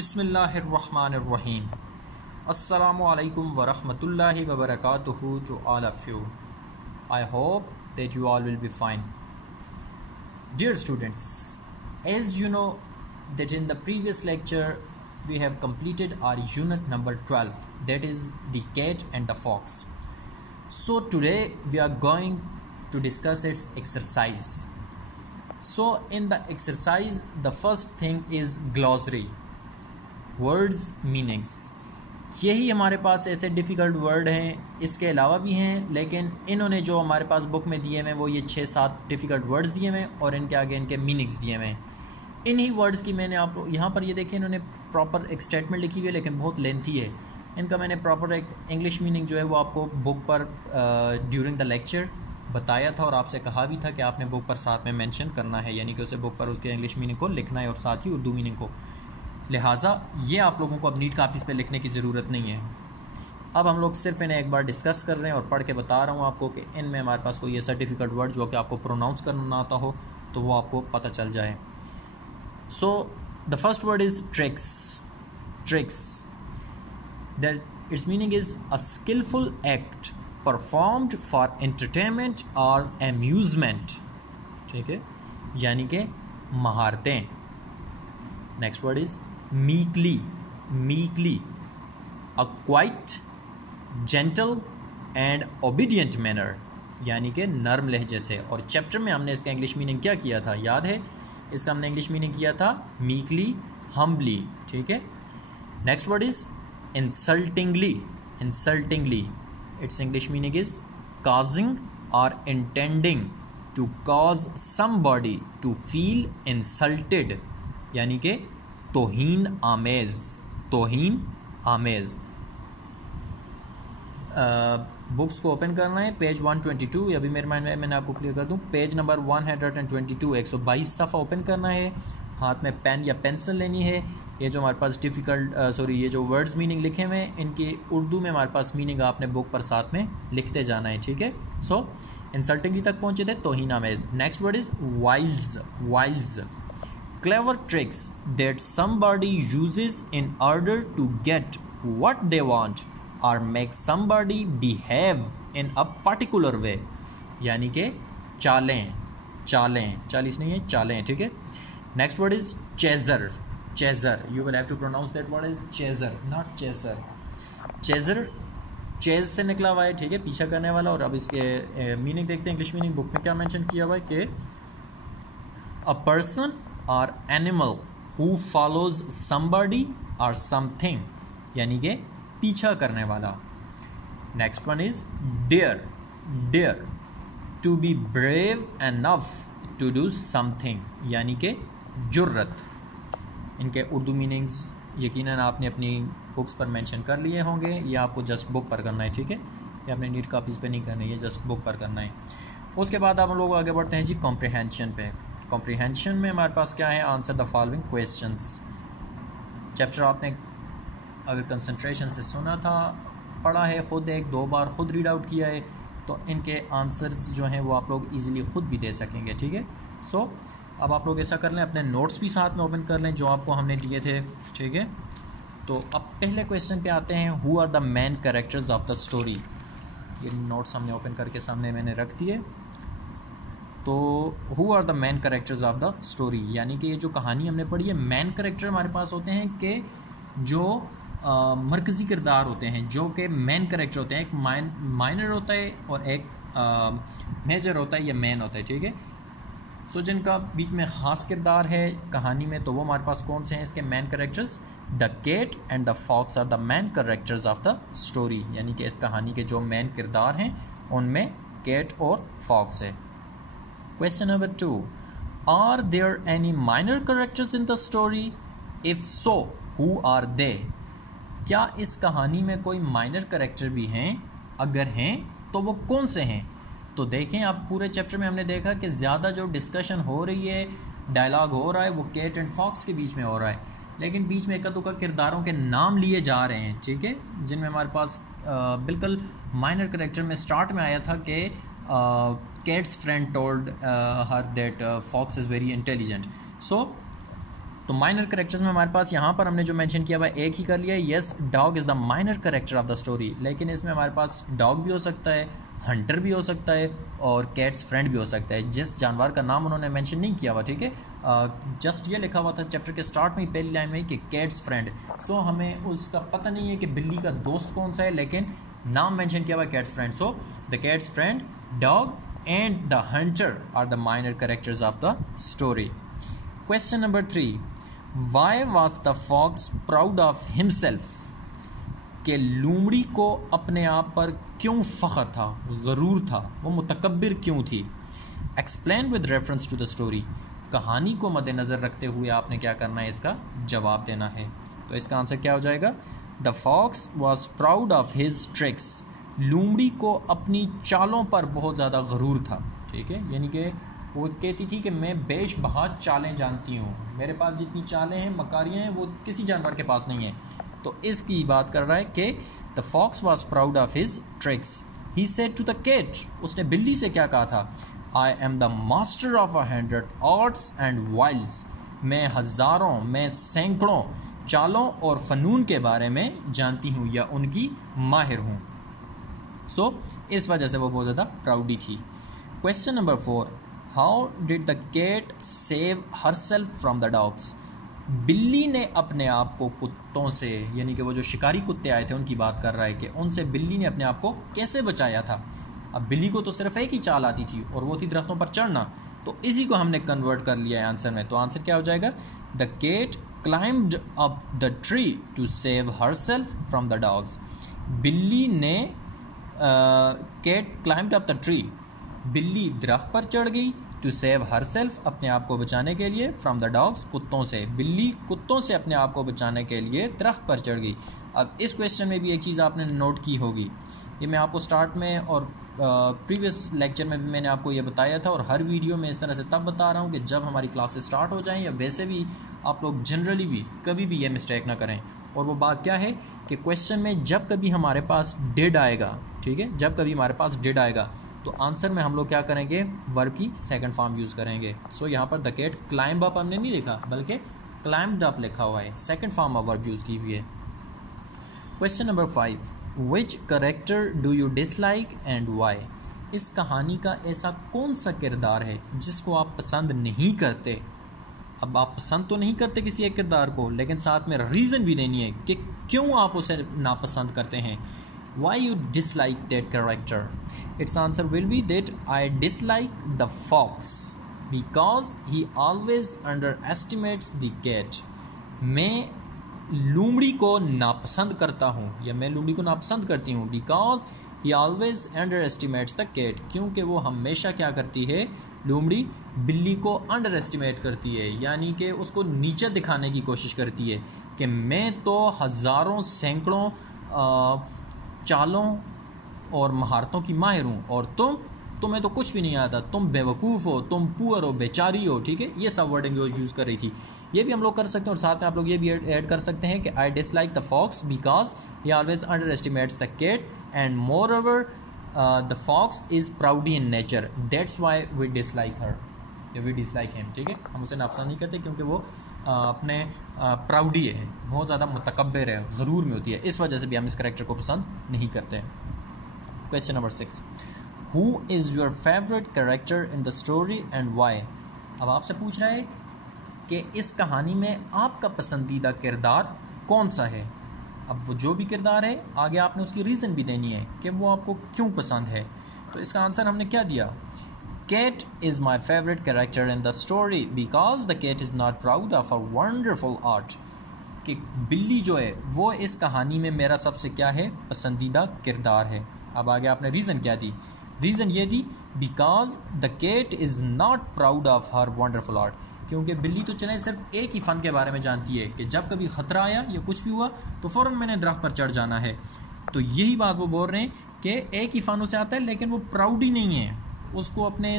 बिस्मिल्लाहिर्रहमानिर्रहीम। अस्सलामु अलैकुम वरहमतुल्लाहि वबरकातुहू to all of you. I hope that you all will be fine. Dear students, as you know that in the previous lecture we have completed our unit number 12, that is the cat and the fox. So today we are going to discuss its exercise. So in the exercise the first thing is glossary, words meanings. यही हमारे पास ऐसे difficult word हैं, इसके अलावा भी हैं, लेकिन इन्होंने जो हमारे पास बुक में दिए हुए वो ये 6-7 डिफ़िकल्ट वर्ड्स दिए हुए और इनके आगे इनके मीनिंग्स दिए हुए हैं। इन्हीं वर्ड्स की मैंने आप यहाँ पर ये देखिए, इन्होंने प्रॉपर एक स्टेटमेंट लिखी हुई है लेकिन बहुत लेंथी है। इनका मैंने प्रॉपर एक इंग्लिश मीनिंग जो है वो आपको बुक पर ड्यूरिंग द लेक्चर बताया था और आपसे कहा भी था कि आपने बुक पर साथ में मेंशन करना है, यानी कि उसे बुक पर उसके इंग्लिश मीनिंग को लिखना है और साथ ही उर्दू मीनिंग को। लिहाजा ये आप लोगों को अब नीट कापीज़ पे लिखने की ज़रूरत नहीं है। अब हम लोग सिर्फ इन्हें एक बार डिस्कस कर रहे हैं और पढ़ के बता रहा हूँ आपको कि इनमें हमारे पास कोई ऐसा डिफ़िकल्ट वर्ड जो कि आपको प्रोनाउंस करना ना आता हो तो वो आपको पता चल जाए। So the first word is tricks. Tricks that its meaning is a skillful act performed for entertainment और एम्यूज़मेंट। ठीक है, यानी कि महारतें। Next word is meekly, meekly, a quiet, gentle and obedient manner, यानी कि नर्म लहजे से। और चैप्टर में हमने इसका इंग्लिश मीनिंग क्या किया था, याद है? इसका हमने इंग्लिश मीनिंग किया था meekly, humbly। ठीक है। Next word is insultingly, insultingly, its English meaning is causing or intending to cause somebody to feel insulted, यानी कि तौहीन आमेज़, तौहीन आमेज़। बुक्स को ओपन करना है, पेज 122, अभी मेरे माइंड में मैंने आपको क्लियर कर दूं, पेज नंबर 122, 122 सफ़ा ओपन करना है। हाथ में पेन या पेंसिल लेनी है। ये जो हमारे पास ये जो वर्ड्स मीनिंग लिखे हुए हैं इनकी उर्दू में हमारे पास मीनिंग आपने बुक पर साथ में लिखते जाना है। ठीक है। सो इंसल्टिंगली तक पहुँचे थे, तौहीन आमेज़। Next word is wiles, wiles, clever tricks that somebody uses in order to get what they want or make somebody behave in a particular way, यानी कि चालें, चालें, चालीस नहीं है, चालें। ठीक है। Next word is chaser, chaser, you will have to pronounce that word is chaser, not chaser. Chaser chase से निकला हुआ है, ठीक है, पीछा करने वाला। और अब इसके मीनिंग देखते हैं, इंग्लिश मीनिंग बुक में क्या मेंशन किया हुआ है कि a person or animal who follows somebody or something, यानी कि पीछा करने वाला। Next one is dare, dare, to be brave enough to do something, यानी कि जुर्रत। इनके उर्दू मीनिंग्स यकीनन आपने अपनी बुक्स पर मेंशन कर लिए होंगे, या आपको जस्ट बुक पर करना है। ठीक है, या आपने नीट कॉपीज़ पे नहीं करना है, ये जस्ट बुक पर करना है। उसके बाद आप लोग आगे बढ़ते हैं जी कॉम्प्रिहेंशन पे। कॉम्प्रिहेंशन में हमारे पास क्या है, answer the following questions. Chapter आपने अगर कंसंट्रेशन से सुना था, पढ़ा है, ख़ुद एक दो बार ख़ुद रीड आउट किया है, तो इनके आंसर्स जो हैं वो आप लोग इजीली ख़ुद भी दे सकेंगे। ठीक है। सो अब आप लोग ऐसा कर लें, अपने नोट्स भी साथ में ओपन कर लें जो आपको हमने दिए थे। ठीक है। तो अब पहले क्वेश्चन पे आते हैं, who are the main characters of the story. ये नोट्स हमने ओपन करके सामने मैंने रख दिए। तो who are the main characters of the story, यानी कि ये जो कहानी हमने पढ़ी है, मेन कैरेक्टर हमारे पास होते हैं कि जो मरकज़ी किरदार होते हैं, जो कि मेन कैरेक्टर होते हैं। एक माइनर होता है और एक मेजर होता है या मेन होता है। ठीक है। सो जिनका बीच में ख़ास किरदार है कहानी में, तो वो हमारे पास कौन से हैं इसके main characters? The cat and the fox are the main characters of the story, यानी कि इस कहानी के जो मेन किरदार हैं उनमें कैट और फॉक्स है। Question number 2. Are there any minor characters in the story? If so, who are they? क्या इस कहानी में कोई माइनर कैरेक्टर भी हैं? अगर हैं तो वो कौन से हैं? तो देखें, आप पूरे चैप्टर में हमने देखा कि ज़्यादा जो डिस्कशन हो रही है, डायलॉग हो रहा है, वो कैट एंड फॉक्स के बीच में हो रहा है, लेकिन बीच में इक्का दुक्का किरदारों के नाम लिए जा रहे हैं। ठीक है, जिनमें हमारे पास बिल्कुल माइनर कैरेक्टर में स्टार्ट में आया था कि Cat's friend told her that fox is very intelligent. So तो माइनर करेक्टर्स में हमारे पास यहाँ पर हमने जो मेंशन किया हुआ एक ही कर लिया है, yes dog is the minor character of the story, लेकिन इसमें हमारे पास डॉग भी हो सकता है, हंटर भी हो सकता है और कैट्स फ्रेंड भी हो सकता है। जिस जानवर का नाम उन्होंने मेंशन नहीं किया हुआ, ठीक है, जस्ट ये लिखा हुआ था चैप्टर के स्टार्ट में ही पहली लाइन में कि कैट्स फ्रेंड। सो हमें उसका पता नहीं है कि बिल्ली का दोस्त कौन सा है, लेकिन नाम मेंशन किया हुआ cat's friend. So the cat's friend, dog and the hunter are the minor characters of the story. Question number 3, why was the fox proud of himself, कि लूमड़ी को अपने आप पर क्यों फ़ख्र था, ज़रूर था, वो मुतकब्बिर क्यों थी। Explain with reference to the story, कहानी को मद्देनज़र रखते हुए आपने क्या करना है, इसका जवाब देना है। तो इसका आंसर क्या हो जाएगा, the fox was proud of his tricks, लूमड़ी को अपनी चालों पर बहुत ज़्यादा गरूर था, ठीक है, यानी कि वो कहती थी कि मैं बेश बहुत चालें जानती हूँ, मेरे पास जितनी चालें हैं, मकारियाँ हैं, वो किसी जानवर के पास नहीं है। तो इसकी बात कर रहा है कि the fox was proud of his tricks. He said to the cat, उसने बिल्ली से क्या कहा था, I am the master of 100 arts and wiles, मैं हज़ारों, मैं सैकड़ों चालों और फ़नून के बारे में जानती हूँ या उनकी माहिर हूँ। सो इस वजह से वो बहुत ज़्यादा प्राउडी थी। Question number 4, how did the cat save herself from the dogs, बिल्ली ने अपने आप को कुत्तों से, यानी कि वो जो शिकारी कुत्ते आए थे उनकी बात कर रहा है कि उनसे बिल्ली ने अपने आप को कैसे बचाया था। अब बिल्ली को तो सिर्फ एक ही चाल आती थी और वो थी दरख्तों पर चढ़ना, तो इसी को हमने कन्वर्ट कर लिया है आंसर में। तो आंसर क्या हो जाएगा, the cat climbed up the tree to save herself from the dogs, बिल्ली ने cat climbed up the tree, बिल्ली दरख्त पर चढ़ गई, टू सेव हर सेल्फ, अपने आप को बचाने के लिए, फ्रॉम द डॉग्स, कुत्तों से, बिल्ली कुत्तों से अपने आप को बचाने के लिए दरख्त पर चढ़ गई। अब इस क्वेश्चन में भी एक चीज़ आपने नोट की होगी, ये मैं आपको स्टार्ट में और प्रीवियस लेक्चर में भी मैंने आपको ये बताया था, और हर वीडियो में इस तरह से तब बता रहा हूँ कि जब हमारी क्लासेस स्टार्ट हो जाएं, या वैसे भी आप लोग जनरली भी कभी भी ये मिस्टेक ना करें। और वो बात क्या है कि क्वेश्चन में जब कभी हमारे पास डिड आएगा, ठीक है, जब कभी हमारे पास डिड आएगा तो आंसर में हम लोग क्या करेंगे, वर्ब की सेकंड फॉर्म यूज़ करेंगे। सो यहाँ पर द कैट क्लाइंब अप हमने नहीं लिखा, बल्कि क्लाइंब्ड अप लिखा हुआ है, second form of verb use की हुई है। Question number 5, which character do you dislike and why, इस कहानी का ऐसा कौन सा किरदार है जिसको आप पसंद नहीं करते। अब आप पसंद तो नहीं करते किसी एक किरदार को, लेकिन साथ में रीज़न भी देनी है कि क्यों आप उसे नापसंद करते हैं। Why you dislike that character? Its answer will be that I dislike the fox because he always underestimates the cat. मैं लूमड़ी को नापसंद करता हूँ, या मैं लूमड़ी को नापसंद करती हूँ, because he always underestimates the cat, क्योंकि वो हमेशा क्या करती है, लूमड़ी बिल्ली को अंडर एस्टिमेट करती है, यानी कि उसको नीचे दिखाने की कोशिश करती है कि मैं तो हज़ारों सैकड़ों चालों और महारतों की माहिर हूँ, और तुम्हें तो कुछ भी नहीं आता, तुम बेवकूफ़ हो, तुम पुअर हो, बेचारी हो, ठीक है, ये सब वर्डिंग यूज़ कर रही थी। ये भी हम लोग कर सकते हैं, और साथ में आप लोग ये भी ऐड कर सकते हैं कि I dislike the fox because he always underestimates the cat and moreover the fox is proudy in nature, that's why we dislike her, या वी डिसलाइक हिम, ठीक है, हम उसे नापसंद नहीं करते क्योंकि वो अपने प्राउडी है, बहुत ज़्यादा मुतकब्बिर है, ज़रूर में होती है, इस वजह से भी हम इस करेक्टर को पसंद नहीं करते। Question number 6, who is your favourite character in the story and why. अब आपसे पूछ रहा है कि इस कहानी में आपका पसंदीदा किरदार कौन सा है। अब वो जो भी किरदार है, आगे आपने उसकी रीज़न भी देनी है कि वो आपको क्यों पसंद है। तो इसका आंसर हमने क्या दिया, Cat is my favorite character in the story because the cat is not proud of her wonderful art. कि बिल्ली जो है वो इस कहानी में मेरा सबसे क्या है, पसंदीदा किरदार है। अब आगे आपने रीज़न क्या दी, रीज़न ये दी because the cat is not proud of her wonderful art, क्योंकि बिल्ली तो चले सिर्फ एक ही फ़न के बारे में जानती है कि जब कभी ख़तरा आया या कुछ भी हुआ तो फ़ौरन मैंने दरख्त पर चढ़ जाना है। तो यही बात वो बोल रहे हैं कि एक ही फ़न उसे आता है, लेकिन वो प्राउडी नहीं है, उसको अपने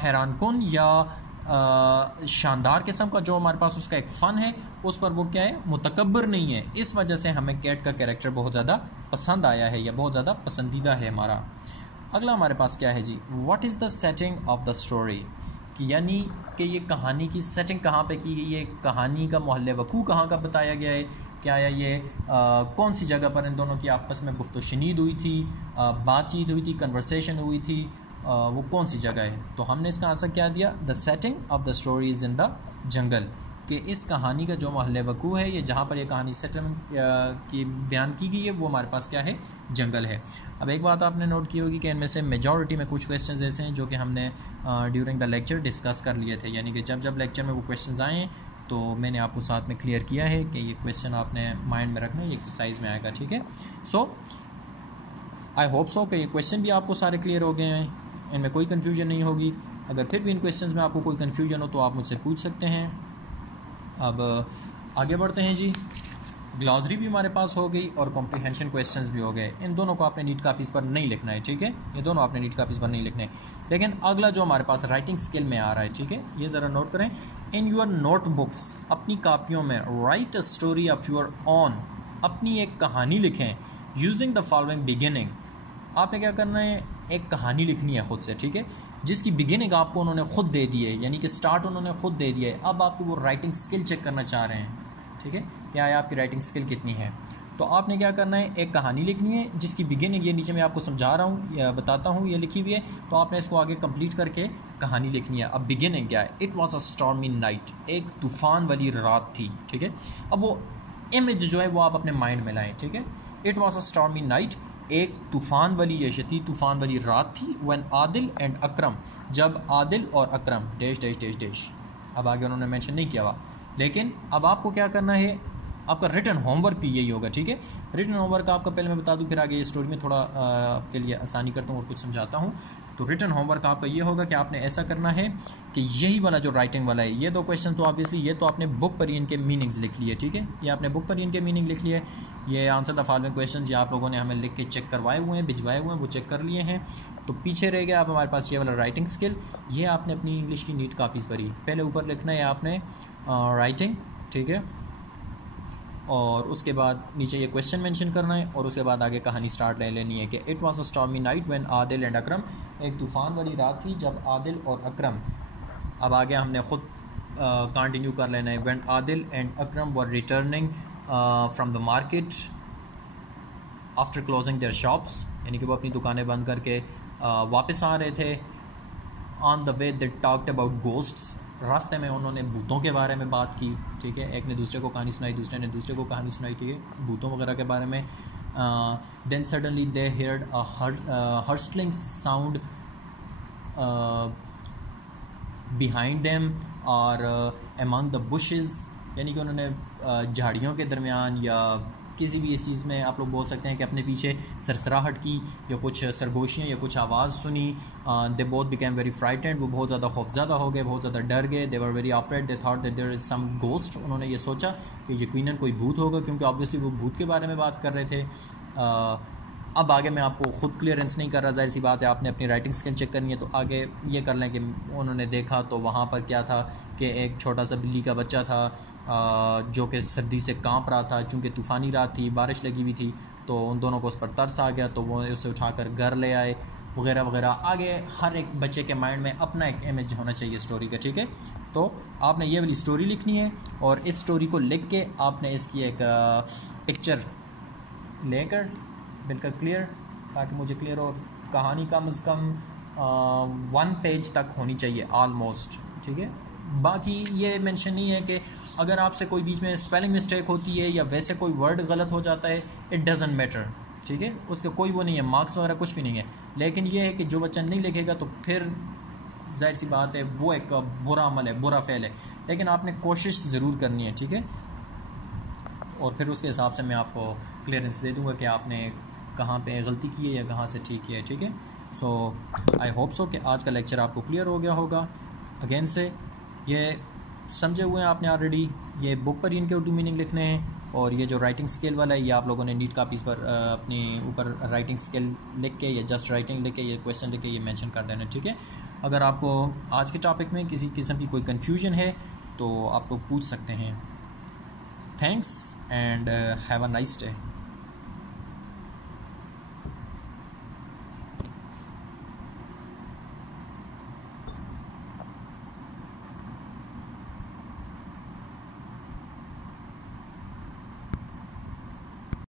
हैरानकुन या शानदार किस्म का जो हमारे पास उसका एक फ़न है, उस पर वो क्या है, मुतकब्बर नहीं है। इस वजह से हमें कैट का कैरेक्टर बहुत ज़्यादा पसंद आया है, या बहुत ज़्यादा पसंदीदा है हमारा। अगला हमारे पास क्या है जी, what is the setting of the story, कि यानी कि ये कहानी की सेटिंग कहाँ पे की गई है, कहानी का महल वकू कहाँ का बताया गया है, क्या ये कौन सी जगह पर इन दोनों की आपस में गुफ्त शनीद हुई थी, बातचीत हुई थी, कन्वर्सेशन हुई थी, वो कौन सी जगह है। तो हमने इसका आंसर क्या दिया, the setting of the story is in the jungle, कि इस कहानी का जो महल वकू है, ये जहाँ पर ये कहानी सेटिंग की बयान की गई है, वो हमारे पास क्या है, जंगल है। अब एक बात आपने नोट की होगी कि इनमें से मेजॉरिटी में कुछ क्वेश्चंस ऐसे हैं जो कि हमने ड्यूरिंग द लेक्चर डिस्कस कर लिए थे, यानी कि जब जब लेक्चर में वो क्वेश्चंस आए तो मैंने आपको साथ में क्लियर किया है कि ये क्वेश्चन आपने माइंड में रखना है, ये एक्सरसाइज में आएगा, ठीक है। सो आई होप सो कि ये क्वेश्चन भी आपको सारे क्लियर हो गए हैं, इनमें कोई कन्फ्यूजन नहीं होगी। अगर फिर भी इन क्वेश्चंस में आपको कोई कन्फ्यूजन हो तो आप मुझसे पूछ सकते हैं। अब आगे बढ़ते हैं जी। ग्लॉसरी भी हमारे पास हो गई और कॉम्प्रिहेंशन क्वेश्चंस भी हो गए। इन दोनों को आपने नीट कापीज़ पर नहीं लिखना है, ठीक है, ये दोनों आपने नीट कापीज़ पर नहीं लिखने। लेकिन अगला जो हमारे पास राइटिंग स्किल में आ रहा है, ठीक है, ये ज़रा नोट करें। इन योर नोटबुक्स, अपनी कापियों में, right a story of your own, अपनी एक कहानी लिखें, यूजिंग द फॉलोइंग बिगिनिंग। आपने क्या करना है, एक कहानी लिखनी है खुद से, ठीक है, जिसकी बिगिनिंग आपको उन्होंने खुद दे दी है, यानी कि स्टार्ट उन्होंने खुद दे दिया है। अब आपको वो राइटिंग स्किल चेक करना चाह रहे हैं, ठीक है, क्या है आपकी राइटिंग स्किल कितनी है। तो आपने क्या करना है, एक कहानी लिखनी है जिसकी बिगिनिंग, ये नीचे मैं आपको समझा रहा हूँ या बताता हूँ, ये लिखी हुई है, तो आपने इसको आगे कंप्लीट करके कहानी लिखनी है। अब बिगिनिंग क्या है, it was a stormy night, एक तूफ़ान वाली रात थी, ठीक है। अब वो इमेज जो है वो आप अपने माइंड में लाएँ, ठीक है। It was a stormy night, एक तूफ़ान वाली या शदीद तूफ़ान वाली रात थी। व्हेन आदिल एंड अकरम, जब आदिल और अकरम डैश डैश डैश डैश, अब आगे उन्होंने मेंशन नहीं किया हुआ, लेकिन अब आपको क्या करना है, आपका रिटन होमवर्क भी यही होगा, ठीक है। रिटन होमवर्क आपका पहले मैं बता दूं, फिर आगे ये स्टोरी में थोड़ा आपके लिए आसानी करता हूँ और कुछ समझाता हूँ। तो रिटन होमवर्क आपका ये होगा कि आपने ऐसा करना है कि यही वाला जो राइटिंग वाला है, ये दो क्वेश्चन तो ऑब्वियसली ये तो आपने बुक पर ही इनके मीनिंग्स लिख लिए, ठीक है, ये आपने बुक पर ही इनके मीनिंग लिख लिए। ये आंसर द फॉलोइंग क्वेश्चन ये आप लोगों ने हमें लिख के चेक करवाए हुए हैं, भिजवाए हुए हैं, वो चेक कर लिए हैं। तो पीछे रह गया आप हमारे पास ये वाला राइटिंग स्किल, ये आपने अपनी इंग्लिश की नीट कापीज़ पर ही पहले ऊपर लिखना है आपने राइटिंग, ठीक है, और उसके बाद नीचे ये क्वेश्चन मेंशन करना है, और उसके बाद आगे कहानी स्टार्ट ले लेनी है कि it was a stormy night when Adil and Akram, एक तूफ़ान वाली रात थी जब आदिल और अकरम। अब आगे हमने ख़ुद कंटिन्यू कर लेना है। When Adil and Akram were returning from the market after closing their shops, यानी कि वो अपनी दुकानें बंद करके वापस आ रहे थे। On the way they talked about ghosts, रास्ते में उन्होंने भूतों के बारे में बात की, ठीक है, एक ने दूसरे को कहानी सुनाई, दूसरे ने दूसरे को कहानी सुनाई, ठीक है, भूतों वगैरह के बारे में। Then suddenly they heard a rustling sound behind them or among the bushes, यानी कि उन्होंने झाड़ियों के दरमियान या किसी भी इस चीज़ में आप लोग बोल सकते हैं कि अपने पीछे सरसराहट की या कुछ सरगोशियाँ या कुछ आवाज़ सुनी। They both became very frightened, वो बहुत ज़्यादा खौफज़दा हो गए, बहुत ज़्यादा डर गए। They were very afraid, they thought that there is some ghost, उन्होंने ये सोचा कि यकीनन कोई भूत होगा, क्योंकि ऑब्वियसली वो भूत के बारे में बात कर रहे थे। अब आगे मैं आपको ख़ुद क्लियरेंस नहीं कर रहा, जाहिर सी बात है आपने अपनी राइटिंग स्किल चेक करनी है, तो आगे ये कर लें कि उन्होंने देखा तो वहाँ पर क्या था कि एक छोटा सा बिल्ली का बच्चा था जो कि सर्दी से कांप रहा था, चूँकि तूफ़ानी रात थी, बारिश लगी हुई थी, तो उन दोनों को उस पर तरस आ गया, तो वो उसे उठाकर घर ले आए वगैरह वगैरह। आगे हर एक बच्चे के माइंड में अपना एक इमेज होना चाहिए स्टोरी का, ठीक है। तो आपने ये वाली स्टोरी लिखनी है और इस स्टोरी को लिख के आपने इसकी एक पिक्चर लेकर बिल्कुल क्लियर, ताकि मुझे क्लियर हो, कहानी कम से कम 1 पेज तक होनी चाहिए ऑलमोस्ट, ठीक है। बाकी ये मेंशन नहीं है कि अगर आपसे कोई बीच में स्पेलिंग मिस्टेक होती है या वैसे कोई वर्ड गलत हो जाता है, इट डजंट मैटर, ठीक है, उसका कोई वो नहीं है, मार्क्स वगैरह कुछ भी नहीं है। लेकिन ये है कि जो बच्चा नहीं लिखेगा तो फिर जाहिर सी बात है वो एक बुरा अमल है, बुरा फ़ेल है, लेकिन आपने कोशिश ज़रूर करनी है, ठीक है। और फिर उसके हिसाब से मैं आपको क्लियरेंस दे दूँगा कि आपने कहाँ पे गलती की है या कहाँ से ठीक किया है, ठीक है। सो आई होप सो कि आज का लेक्चर आपको क्लियर हो गया होगा। अगेन से ये समझे हुए हैं आपने ऑलरेडी, ये बुक पर ही इनके उर्दू मीनिंग लिखने हैं, और ये जो राइटिंग स्किल वाला है ये आप लोगों ने नीट कापीज़ पर अपने ऊपर राइटिंग स्किल लिख के या जस्ट राइटिंग लिख के ये क्वेश्चन लिख के ये मेंशन कर देना, ठीक है। अगर आपको आज के टॉपिक में किसी किस्म की कोई कन्फ्यूजन है तो आप लोग पूछ सकते हैं। Thanks and have a nice day.